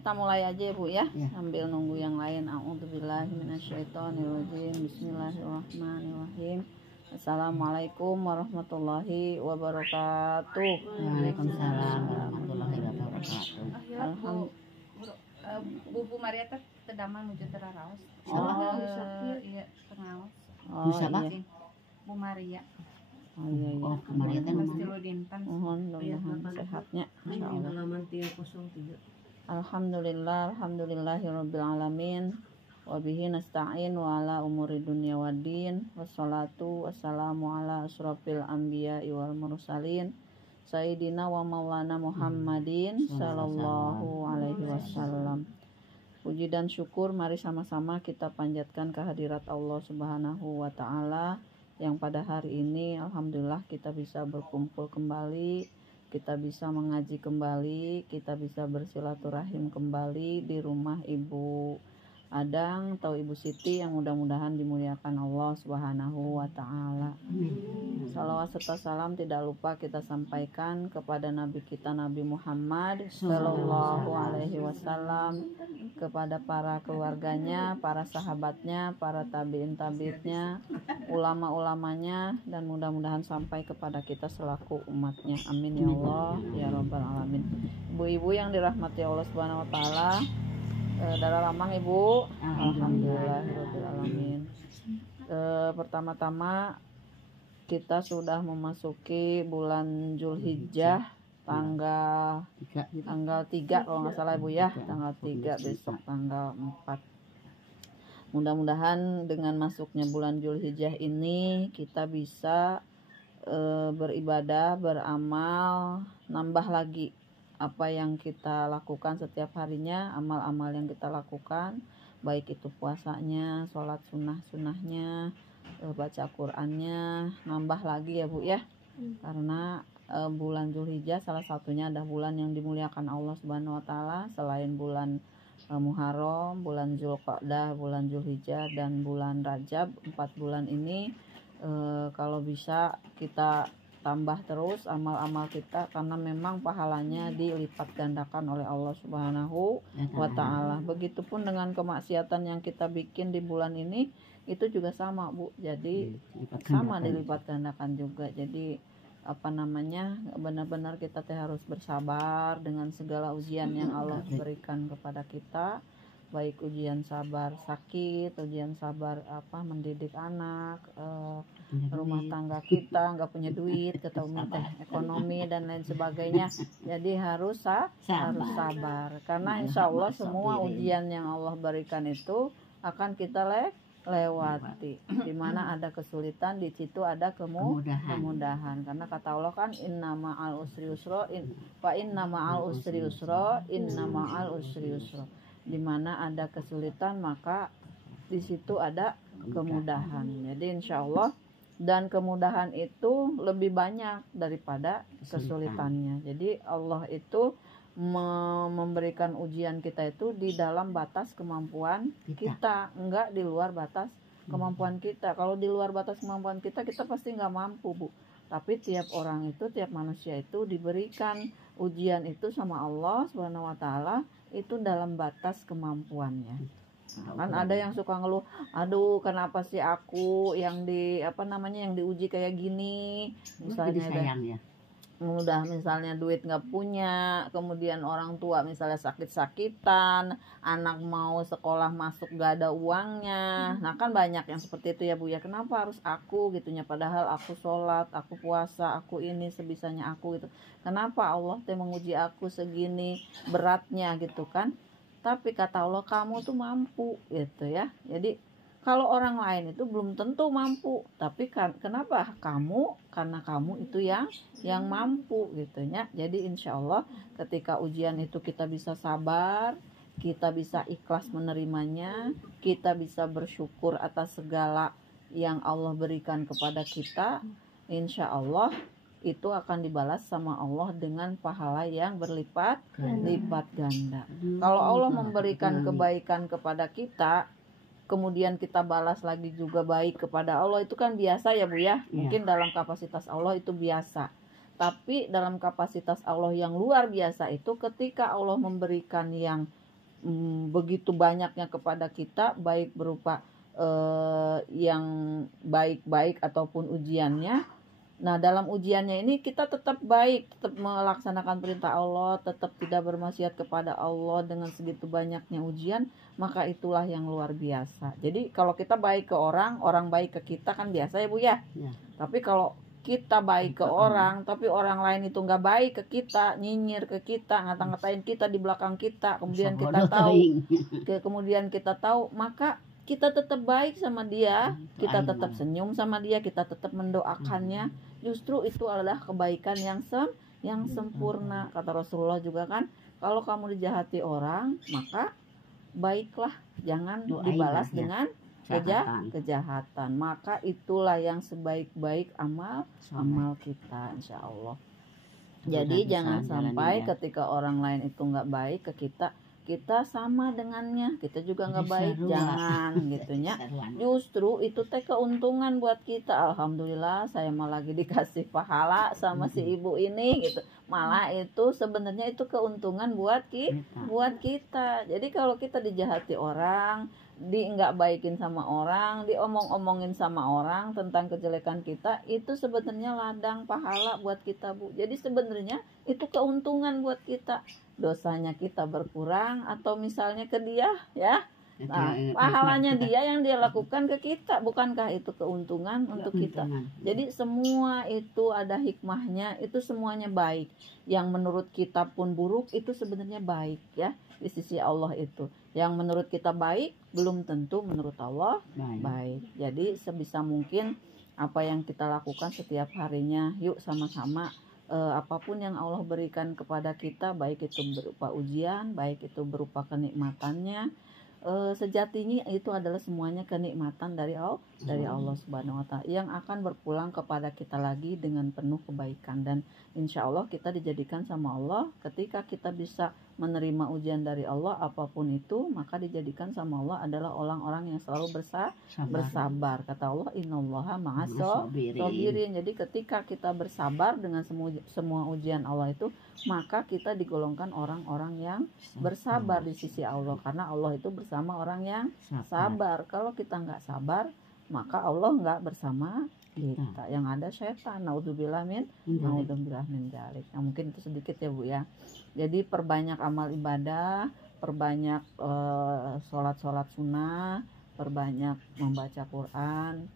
Kita mulai aja ya Bu ya, Ya. sambil nunggu yang lain. A'udzubillahi minasyaitonirrajim. Bismillahirrahmanirrahim. Assalamualaikum warahmatullahi wabarakatuh. Waalaikumsalam warahmatullahi wabarakatuh. Bu Maria teh tedaman menuju teraraos. Iya, tengaos. Bisa, Pak? Iya. Bu Maria. Oh iya iya. Oh, Maria teh Pasti lu dinten. Mohon mudah-mudahan sehatnya insyaallah. Halaman 303. Alhamdulillah, alhamdulillahirabbil alamin. Wa bihi nasta'in wa ala umuri dunya waddin. Wassalatu wassalamu ala asrofil anbiya'i wal mursalin. Sayyidina wa maulana Muhammadin sallallahu alaihi wasallam. Puji dan syukur mari sama-sama kita panjatkan kehadirat Allah Subhanahu wa taala yang pada hari ini alhamdulillah kita bisa berkumpul kembali, kita bisa mengaji kembali, kita bisa bersilaturahim kembali di rumah Ibu Adang atau Ibu Siti yang mudah-mudahan dimuliakan Allah Subhanahu wa taala. Salawat serta salam tidak lupa kita sampaikan kepada Nabi kita Nabi Muhammad sallallahu alaihi wasallam, kepada para keluarganya, para sahabatnya, para tabi'in-tabi'innya, ulama-ulamanya, dan mudah-mudahan sampai kepada kita selaku umatnya. Amin ya Allah ya rabbal alamin. Ibu-ibu yang dirahmati Allah Subhanahu wa taala, darah lamang Ibu. Alhamdulillahirabbil alamin. Pertama-tama kita sudah memasuki bulan Zulhijjah tanggal 3 kalau nggak salah Ibu ya, tanggal 3, besok tanggal 4. Mudah-mudahan dengan masuknya bulan Zulhijjah ini kita bisa beribadah, beramal, nambah lagi apa yang kita lakukan setiap harinya, amal-amal yang kita lakukan, baik itu puasanya, sholat sunnah-sunnahnya, baca Qur'annya, nambah lagi ya Bu ya. Karena bulan Zulhijjah salah satunya adalah bulan yang dimuliakan Allah Subhanahu wa taala, selain bulan Muharram, bulan Zulqa'dah, bulan Zulhijjah, dan bulan Rajab. 4 bulan ini kalau bisa kita tambah terus amal-amal kita, karena memang pahalanya dilipat gandakan oleh Allah Subhanahu wa taala. Begitupun dengan kemaksiatan yang kita bikin di bulan ini itu juga sama Bu. Jadi sama dilipat gandakan juga. Jadi benar-benar kita harus bersabar dengan segala ujian yang Allah berikan kepada kita, baik ujian sabar sakit, ujian sabar mendidik anak, rumah tangga kita nggak punya duit, kita minta ekonomi dan lain sebagainya. Jadi harus sabar, karena insya Allah semua ujian yang Allah berikan itu akan kita lewati. Dimana ada kesulitan, di situ ada kemudahan. Karena kata Allah kan inna ma'al usri yusra, fa inna ma'al usri yusra, inna ma'al usri yusra. Dimana ada kesulitan maka di situ ada kemudahan. Jadi insya Allah, dan kemudahan itu lebih banyak daripada kesulitannya. Jadi Allah itu memberikan ujian kita itu di dalam batas kemampuan kita, enggak di luar batas kemampuan kita. Kalau di luar batas kemampuan kita pasti nggak mampu Bu. Tapi tiap orang itu, tiap manusia itu diberikan ujian itu sama Allah Subhanahu wa taala itu dalam batas kemampuannya. Kan ada yang suka ngeluh, aduh kenapa sih aku yang yang diuji kayak gini, misalnya misalnya duit nggak punya, kemudian orang tua misalnya sakit-sakitan, anak mau sekolah masuk gak ada uangnya. Nah kan banyak yang seperti itu ya Bu ya. Kenapa harus aku gitunya, padahal aku sholat, aku puasa, aku ini sebisanya aku gitu. Kenapa Allah menguji aku segini beratnya gitu kan. Tapi kata Allah, kamu tuh mampu gitu ya. Jadi kalau orang lain itu belum tentu mampu, tapi kenapa kamu? Karena kamu itu yang mampu gitu ya. Jadi insya Allah ketika ujian itu kita bisa sabar, kita bisa ikhlas menerimanya, kita bisa bersyukur atas segala yang Allah berikan kepada kita. Insya Allah itu akan dibalas sama Allah dengan pahala yang berlipat ganda. Kalau Allah memberikan kebaikan kepada kita, kemudian kita balas lagi juga baik kepada Allah, itu kan biasa ya Bu ya. Mungkin dalam kapasitas Allah itu biasa. Tapi dalam kapasitas Allah yang luar biasa itu ketika Allah memberikan yang begitu banyaknya kepada kita, baik berupa yang baik-baik ataupun ujiannya. Nah, dalam ujiannya ini kita tetap baik, tetap melaksanakan perintah Allah, tetap tidak bermaksiat kepada Allah dengan segitu banyaknya ujian, maka itulah yang luar biasa. Jadi kalau kita baik ke orang, orang baik ke kita kan biasa ya Bu ya. Ya. Tapi kalau kita baik ke orang, tapi orang lain itu nggak baik ke kita, nyinyir ke kita, ngata-ngatain kita di belakang kita, kemudian kita tahu, kemudian kita tahu, maka kita tetap baik sama dia, kita tetap senyum sama dia, kita tetap mendoakannya. Justru itu adalah kebaikan yang sempurna. Kata Rasulullah juga kan, kalau kamu dijahati orang, maka baiklah, jangan dibalas dengan kejahatan. Maka itulah yang sebaik-baik amal kita, insya Allah. Jadi jangan sampai ketika orang lain itu nggak baik ke kita, kita sama dengannya, kita juga nggak baik, jangan gitunya. Justru itu teh keuntungan buat kita. Alhamdulillah saya malah lagi dikasih pahala sama si ibu ini gitu. Malah itu sebenarnya itu keuntungan buat kita. Jadi kalau kita dijahati orang, nggak baikin sama orang, diomong-omongin sama orang tentang kejelekan kita, itu sebenarnya ladang pahala buat kita Bu. Jadi sebenarnya itu keuntungan buat kita. Dosanya kita berkurang, atau misalnya ke dia ya, nah pahalanya dia yang dia lakukan ke kita, bukankah itu keuntungan untuk kita? Jadi semua itu ada hikmahnya, itu semuanya baik. Yang menurut kita pun buruk itu sebenarnya baik ya di sisi Allah. Itu yang menurut kita baik belum tentu menurut Allah baik. Jadi sebisa mungkin apa yang kita lakukan setiap harinya, yuk sama-sama apapun yang Allah berikan kepada kita, baik itu berupa ujian, baik itu berupa kenikmatannya, sejatinya itu adalah semuanya kenikmatan dari Allah Subhanahu wa Ta'ala yang akan berpulang kepada kita lagi dengan penuh kebaikan. Dan insya Allah kita dijadikan sama Allah, ketika kita bisa menerima ujian dari Allah apapun itu, maka dijadikan sama Allah adalah orang-orang yang selalu bersabar. Kata Allah, innallaha ma'as sabirin. Jadi ketika kita bersabar dengan semua ujian Allah itu, maka kita digolongkan orang-orang yang bersabar di sisi Allah, karena Allah itu bersama orang yang sabar. Kalau kita nggak sabar, maka Allah nggak bersama kita. Yang ada setan. Naudzubillah min dzalik. Nah, mungkin itu sedikit ya Bu ya. Jadi perbanyak amal ibadah, perbanyak sholat sunnah, perbanyak membaca Quran.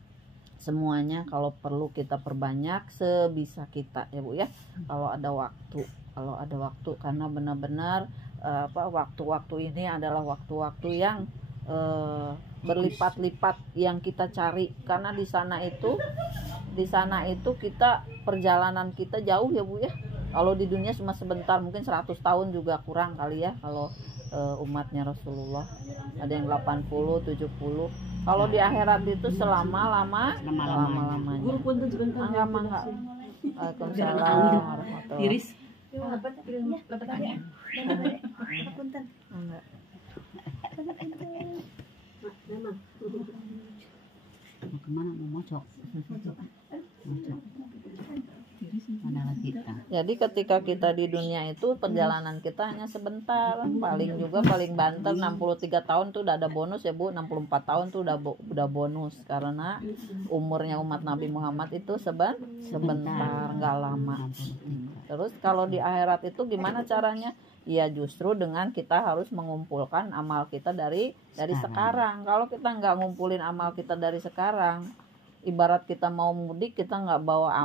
Semuanya kalau perlu kita perbanyak sebisa kita ya Bu ya. Kalau ada waktu, karena benar-benar waktu-waktu ini adalah waktu-waktu yang berlipat-lipat yang kita cari, karena di sana itu kita perjalanan kita jauh ya Bu ya. Kalau di dunia cuma sebentar, mungkin 100 tahun juga kurang kali ya kalau umatnya Rasulullah. Ada yang 80, 70. Kalau di akhirat itu selama-lamanya. Mangga. Waalaikumsalam warahmatullahi Kemana mau mocok? Jadi ketika kita di dunia itu perjalanan kita hanya sebentar, paling banter 63 tahun tuh udah ada bonus ya Bu, 64 tahun tuh udah bonus, karena umurnya umat Nabi Muhammad itu sebentar, nggak lama. Terus kalau di akhirat itu gimana caranya? Ya justru dengan kita harus mengumpulkan amal kita dari sekarang. Kalau kita nggak ngumpulin amal kita dari sekarang, ibarat kita mau mudik, kita nggak bawa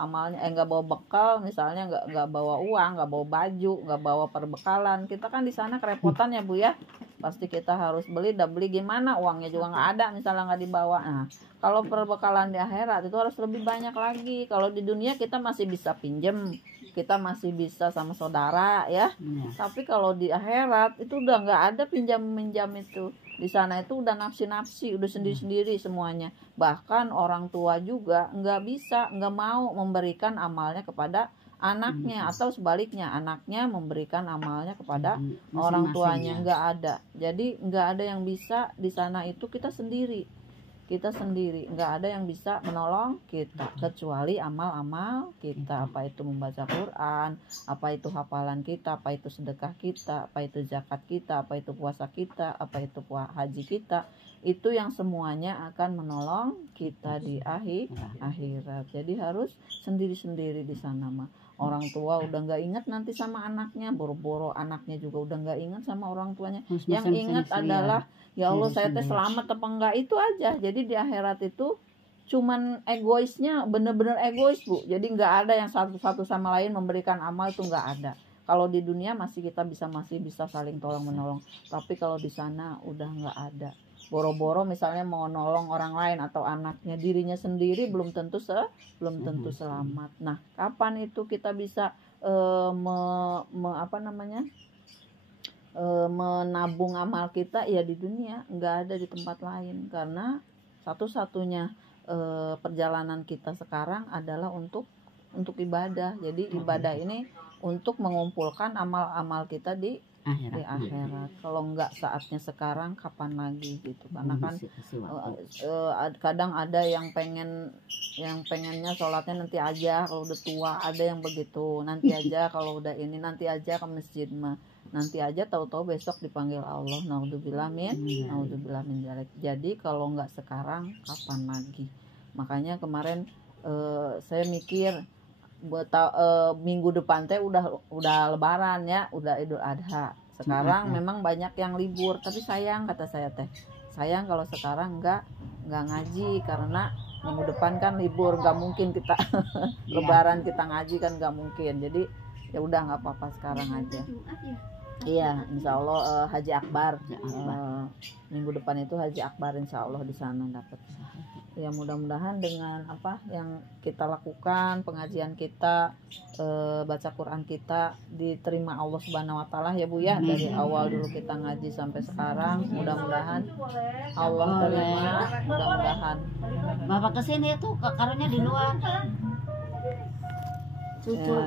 amalnya, nggak bawa bekal, misalnya nggak bawa uang, nggak bawa baju, nggak bawa perbekalan, kita kan di sana kerepotan ya Bu ya. Pasti kita harus beli gimana, uangnya juga nggak ada misalnya nggak dibawa. Nah kalau perbekalan di akhirat itu harus lebih banyak lagi. Kalau di dunia kita masih bisa pinjem, kita masih bisa sama saudara ya. Tapi kalau di akhirat itu udah nggak ada pinjam-minjam itu. Di sana itu udah nafsi, udah sendiri-sendiri semuanya. Bahkan orang tua juga nggak mau memberikan amalnya kepada anaknya, atau sebaliknya anaknya memberikan amalnya kepada orang tuanya, nggak ada. Jadi nggak ada yang bisa di sana, itu kita sendiri. kita sendiri, nggak ada yang bisa menolong kita kecuali amal-amal kita, apa itu membaca Quran, apa itu hafalan kita, apa itu sedekah kita, apa itu zakat kita, apa itu puasa kita, apa itu haji kita, itu yang semuanya akan menolong kita di akhirat. Jadi harus sendiri-sendiri di sana mah. Orang tua udah nggak ingat nanti sama anaknya, boro-boro anaknya juga udah nggak ingat sama orang tuanya. Yang ingat adalah ya Allah saya teh selamat apa enggak, itu aja. Jadi di akhirat itu cuman egoisnya, bener-bener egois Bu. Jadi nggak ada yang satu sama lain memberikan amal, itu nggak ada. Kalau di dunia masih bisa saling tolong menolong, tapi kalau di sana udah nggak ada. Boro-boro misalnya mau nolong orang lain atau anaknya, dirinya sendiri belum tentu selamat. Nah, kapan itu kita bisa menabung amal kita? Ya di dunia, nggak ada di tempat lain, karena satu-satunya perjalanan kita sekarang adalah untuk ibadah. Jadi ibadah ini untuk mengumpulkan amal-amal kita di akhirat. Kalau enggak saatnya sekarang, kapan lagi gitu. Karena kan kadang ada yang pengennya sholatnya nanti aja kalau udah tua, ada yang begitu, nanti aja kalau udah ini, nanti aja ke masjid mah, nanti aja, tahu-tahu besok dipanggil Allah. Naudzubillah min dzalik. Jadi kalau enggak sekarang, kapan lagi? Makanya kemarin saya mikir buat minggu depan teh udah lebaran ya, udah Idul Adha. Sekarang memang banyak yang libur, tapi sayang, kata saya teh, sayang kalau sekarang nggak ngaji, karena minggu depan kan libur, nggak mungkin kita lebaran kita ngaji kan, nggak mungkin. Jadi ya udah, nggak apa-apa sekarang aja. Iya, insya Allah Haji Akbar, minggu depan itu Haji Akbar, insya Allah di sana dapat. Ya mudah-mudahan dengan apa yang kita lakukan, pengajian kita, baca Quran kita diterima Allah Subhanahu Wa Taala ya Bu ya. Dari awal dulu kita ngaji sampai sekarang, mudah-mudahan Allah terima, mudah-mudahan. Bapak kesini tuh karunya di luar. Cucu.